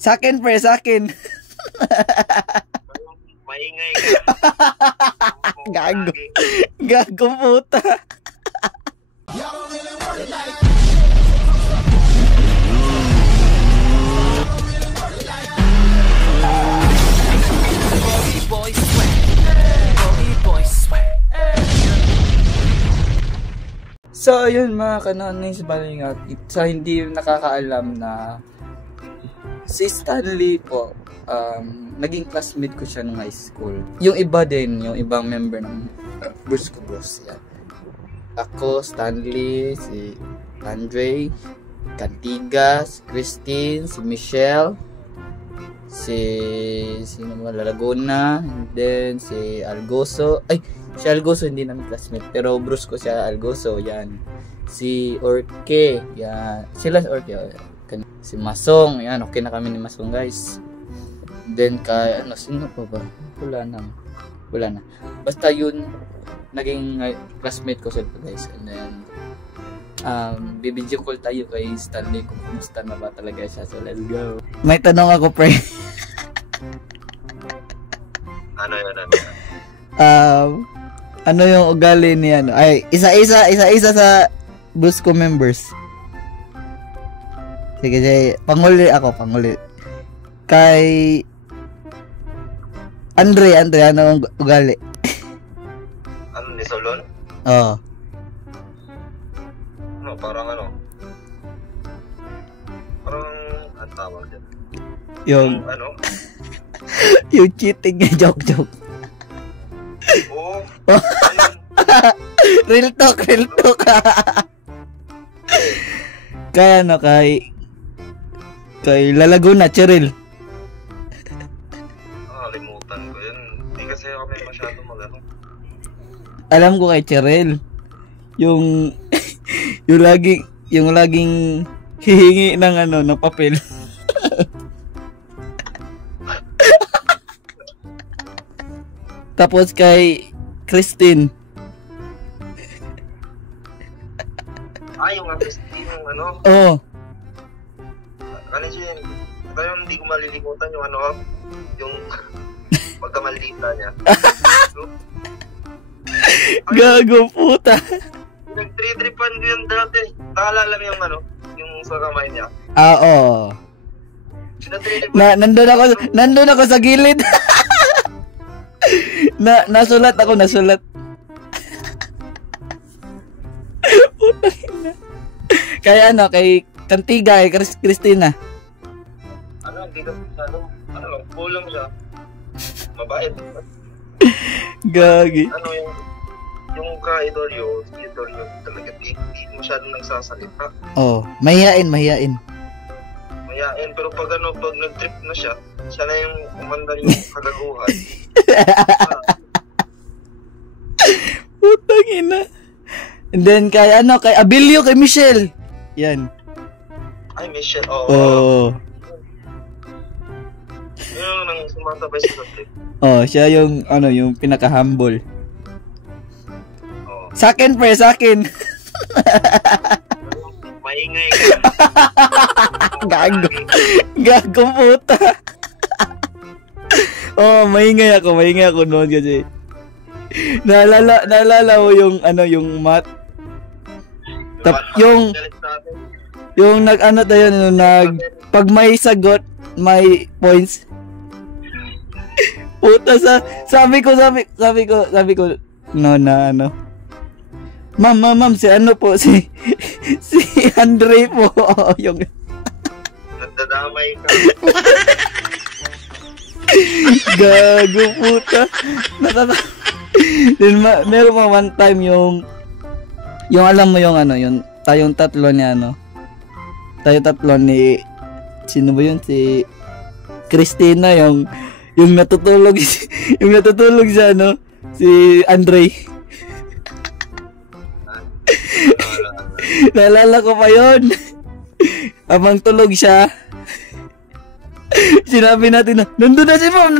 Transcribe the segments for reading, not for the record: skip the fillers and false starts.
Sa akin, pre, sa akin. Maingay ka. Gago. Gago puta. So, yun mga kanonis, balingat. Sa hindi nakakaalam na si Stanley po, naging classmate ko siya nung high school. Yung iba din, yung ibang member ng Brusco Bros. Yan. Ako, Stanley, si Andre, Cantigas, Christine, si Michelle, sino mga Laguna, and then si Algoso. Ay, si Algoso hindi namin classmate, pero Brusco siya, Algoso, yan. Si Orke, yan. Sila si Orke, si Masong, yan, okay na kami ni Masong, guys. Then kay sino pa ba? Wala na. Basta yun naging classmate ko sila, guys. And then bibidyo call tayo kay Stanley kung kumusta na ba talaga siya. So let's go. May tanong ako, pre. Ano yun? Ano yung ugali ni ano? Ay, isa-isa sa Brusco members. Sige, panguli. Kay Andre, ano ang ugali? Ano, ni Solon? Oo. Ano, parang ang tawag dyan. Yung ano? yung cheating niya, joke. Oo. Real talk. Kaya kay Lalaguna, Cheryl. Nakalimutan ko yun. Hindi kasi kami masyado magano. Alam ko kay Cheryl. Yung laging hihingi ng papel. Tapos kay Christine. Yung Christine, Oo. Ano siya yun? Ito yung hindi ko malilimutan yung yung pagkamalita niya. Gago puta. Nag-tripan ko yun dati. Nakalala mo yung sa kamay niya. Oo. Nandun ako sa gilid. Nasulat ako. Kaya kay Cantiga, kay Christina. Hindi ka kulang siya. Mabait. Gagi. Yung ka-idolyo, si idolyo talaga, hindi masyadong nagsasalita. Mahihain. Mayain, pero pag nag-trip na siya na yung kumanda yung kagaguhan. Putang ina. And then kay Abilio, kay Michelle. Yan. Ay, Michelle, oo. Yung nang sumasabay sa trip. Siya yung pinaka-humble. Sa akin, pre, sa akin. Maingay ka. Gago puta. Maingay ako noon kasi. Naalala mo yung math. Yung pag may sagot, may points. Puta, sabi ko Ma'am, si po, si Andre po, yung nagdadamay ka. Gago puta. Then meron pa one time yung alam mo yung tayong tatlo ni sino ba yun, si Christina, yung natutulog siya si Andre. Naalala ko pa yun. Habang tulog siya, sinabi natin nandun na si Ma'am.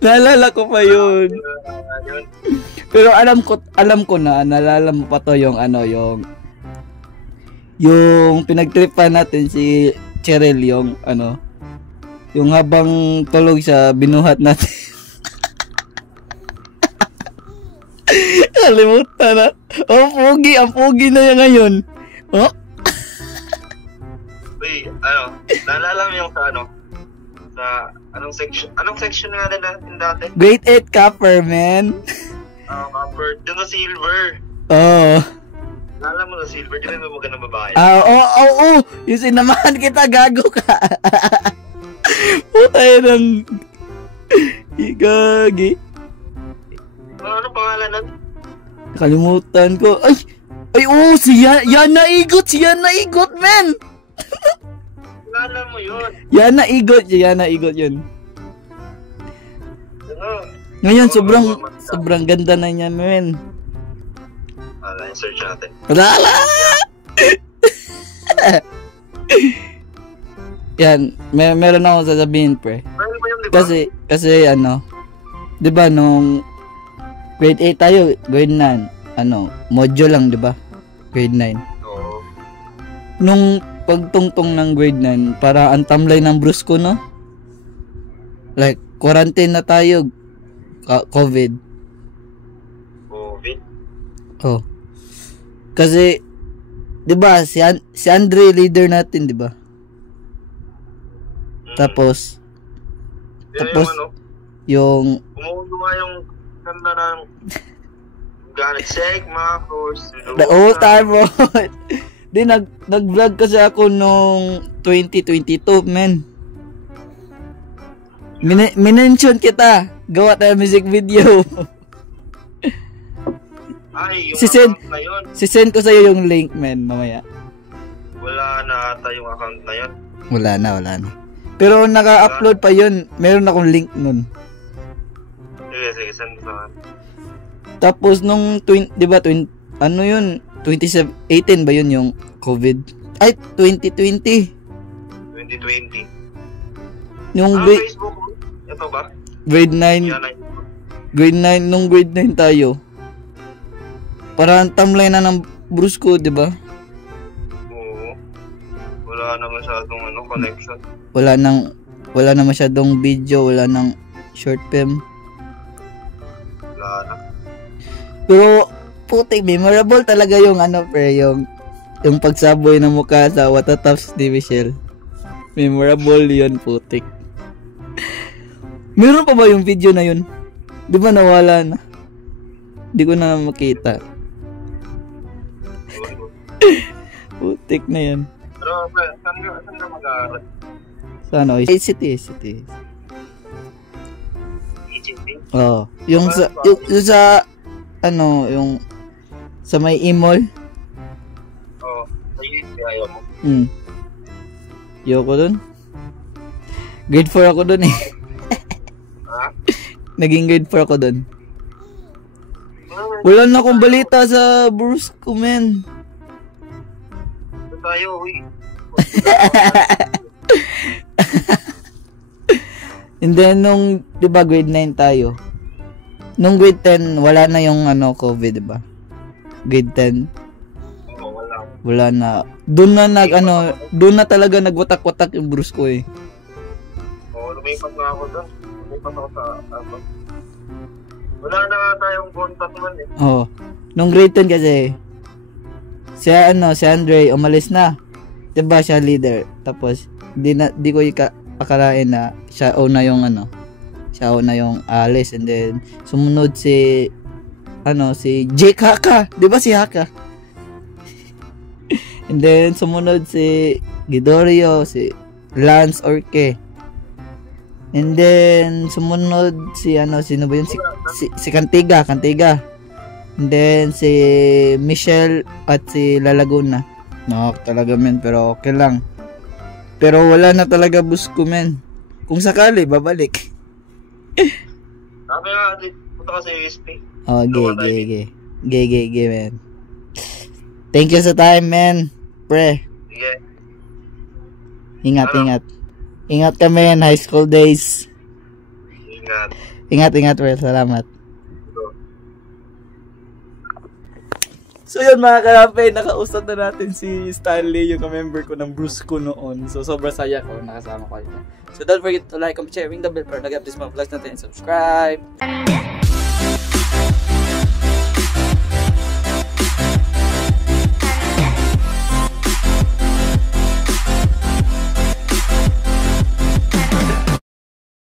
Naalala ko pa yun. Pero alam ko na, naalala mo pa to yung yung pinagtripan natin si Cheryl, yung ano, yung habang tulog siya, binuhat natin. Kalimutan na. Oh, ang pogi na yan ngayon. Oh? Uy, ano, naalala mo yung sa ano, sa anong section nga din natin dati? Grade 8 copper, man. Copper, dun sa silver. Oh. Naalala mo sa silver, di ba may magandang babae? Oo. Yung sinamahan kita, gago ka. Putay ng... Igagi. Ano pangalan nun? Nakalimutan ko. Ay, si Yana Igot, man. Naalala mo yun? Yana Igot yun. Ano? Ngayon, sobrang ganda na niya, man. Search natin. Wala! Yan, meron akong sasabihin, pre. Meron ba yun, di ba? Kasi ano, di ba nung grade 8 tayo, grade 9, ano, module lang, di ba? Grade 9. Oo. Nung pagtungtong ng grade 9, para ang tamlay ng brusko, no? Like, quarantine na tayo, COVID. COVID? Oh. Kasi, di ba, si Andre leader natin, di ba? Tapos, yung umuundo nga yung ganda ng Ganet Segma, the old time, bro. Di, nag-vlog kasi ako nung 2022, men. Minention kita. Gawa tayo music video. Ay, yung account na yun. Sisend ko sa'yo yung link, men, mamaya. Wala na ata yung account na yun. Wala na. Pero naka-upload pa yun. Meron akong link nun. Sige, send mo sa akin. Tapos nung, di ba, ano yun? 2018 ba yun yung COVID? Ay, 2020. 2020. Yung Facebook. Ito ba? Grade 9. Grade 9, nung grade 9 tayo. Parang timeline na ng brusko, di ba? Oo. Wala na masyadong connection. Wala na masyadong video, wala nang short film. Wala na. Pero putik, memorable talaga yung pre, yung pagsaboy ng mukha sa Watatops ni Michelle. Memorable yun, putik. Meron pa ba yung video na yun? Di ba nawala na? Di ko na makita. Putik na yan. Pero saan ka mag-aaral? Sa ano? ACT. Oh, yung sa ano, yung sa may imol. Oh, ayun ayaw mo. Yoko dun. Grade 4 ako dun eh. Ha? Naging grade 4 ako dun. Wala na akong balita sa brusko, men. Ito tayo, uy. And then nung 'di ba grade 9 tayo. Nung grade 10 wala na yung COVID, 'di ba? Grade 10. Oo, wala na. Doon na talaga nagwatak-watak yung brusko eh. Oo, lumipat na ako doon. Lumipat ako sa wala na tayong contact man eh. Oo. Nung grade 10 kasi si Andre umalis na. 'Di ba siya leader? Tapos di ko akalain na siya una yung alis, and then sumunod si Jake Haka, 'di ba si Haka? And then sumunod si Gidorio, si Lance Orque. And then sumunod si sino ba yun? Si Cantiga. And then si Michelle at si Lalaguna. No, talaga men, pero okay lang. Pero wala na talaga busko, men. Kung sakali, babalik. Sabi nga, punta ka sa USP. Oh, gay, men. Thank you sa time, men. Pre. Sige. Ingat. Ingat ka, men. High school days. Ingat, pre. Salamat. So yun mga karape, nakausap na natin si Stanley, yung ka-member ko ng Bruce ko noon. So sobrang saya ko, nakasama ko yun. So don't forget to like, comment, sharing the bell para nag-update mga vlogs natin and subscribe.